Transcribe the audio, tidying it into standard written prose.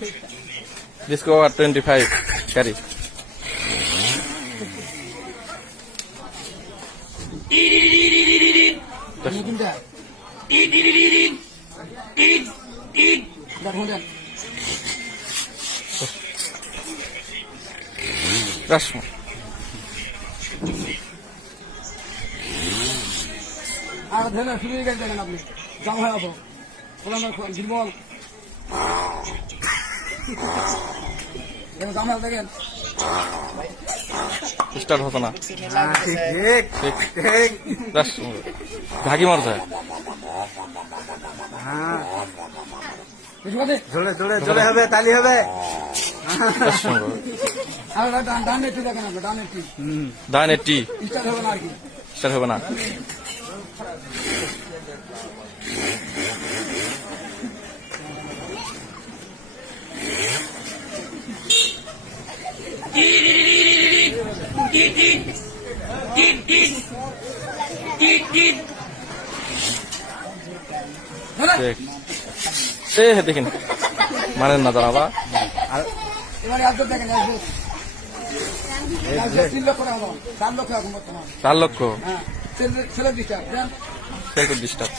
Disco over 25. Carry. Rush. আর ধরে শুরু হয়ে গেছে দেখেন আপনি জামা হয়ে যাবো দুর্বল জামা দেখেন স্টার্ট হতো না ঝাঁকি মারছে জোরে হবে তালি হবে ডান একটু দেখেন আপনি ডান এটি স্টার্ট হবে না আর কি স্টার্ট হবে না দেখেন মানেন না দাঁড়াবা এবারে একদম দেখেন 3 লক্ষ টাকা 4 লক্ষ এখন বর্তমান 4 লক্ষ হ্যাঁ ছেলের ডিস্টার্ব সেলফ ডিস্টার্ব